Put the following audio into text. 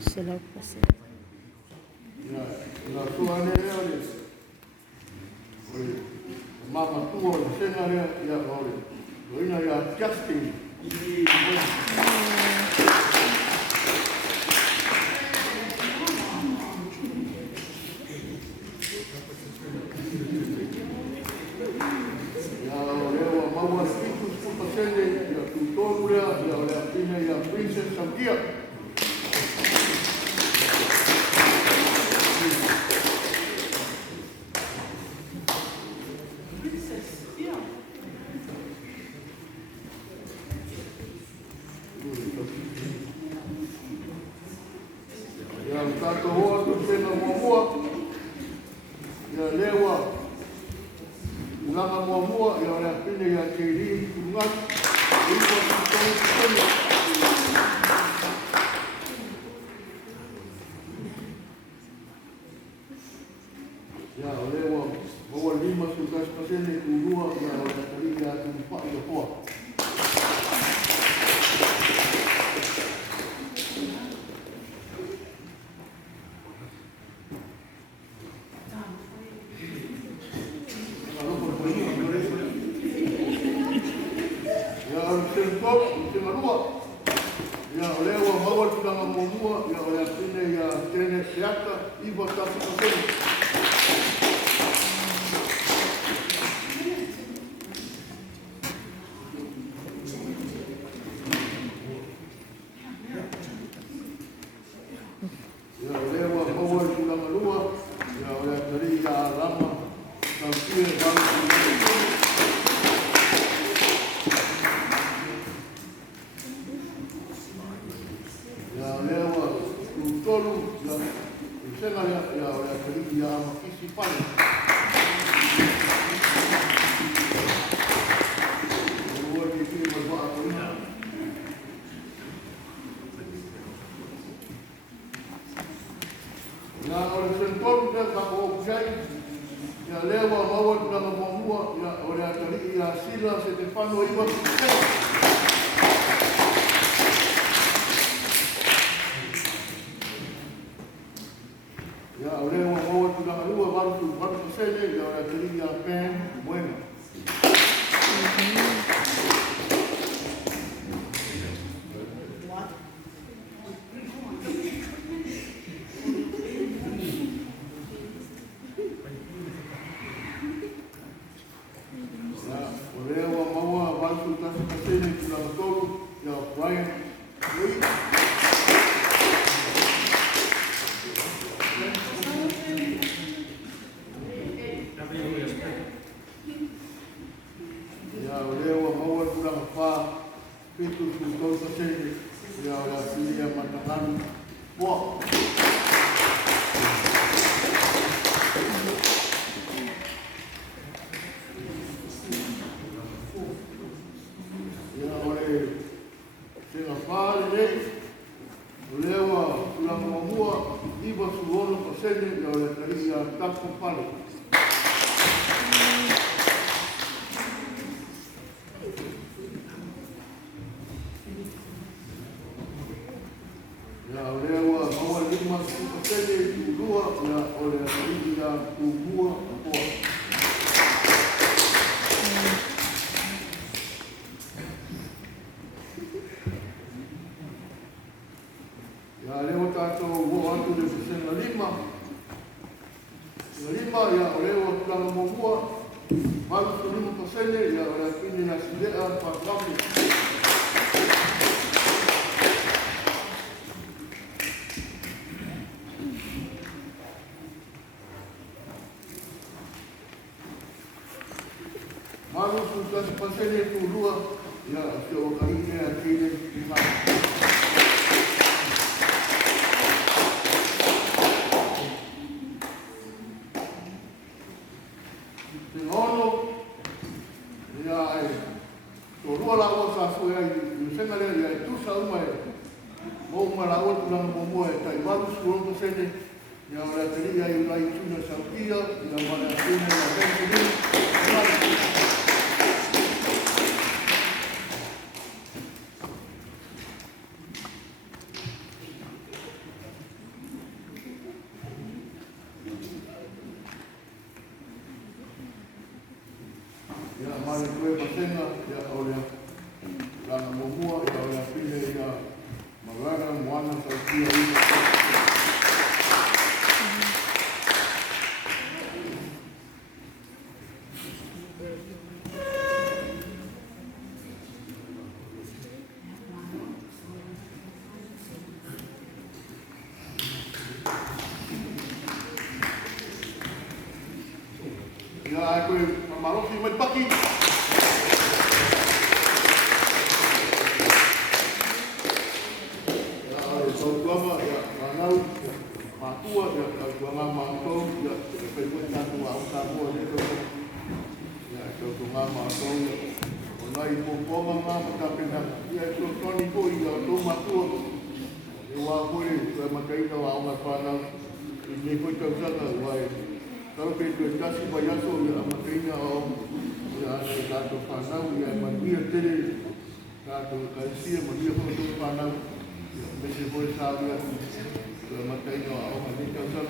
Sila pa sila. Na tuane ole. Ole. Mama tuo senga ya ole. Loina ya Justin. Princess Santia. Yang satu orang tu saya mua ya lewa ulang mua ya orang ini yang kiri tungat itu kita ya lewa bawa 5 sukas pasien itu 2 ya orang kali ya 4 ya 4. Ya lewa bawa tulang mua ya orang ini ya kene siapa ibu tak pasien. Ya lewa mawat dalam membuat ya oleh tadi ya sila Stefano ibu ya oleh mawat dalam dua baru selesai ya oleh tadi ya pen bueno mai koe pasenga ia ole lana momua ia ole pile ia magara moana sa kia ia ai koe marosi mai paki Tuama ya manau matua ya tuama mangkong ya peluang satu orang samu itu ya tuama mangkong onai pokok mama tapi nak ya tu toni ko ya tu matua ya ko ni makai tu orang panau ini ko tu sana wai kalau kita kasih bayar so ya makai ya ya satu panau ya mandir tadi satu kasih mandir ko tu panau Mesti boleh sahaja, makai no, orang ni kalau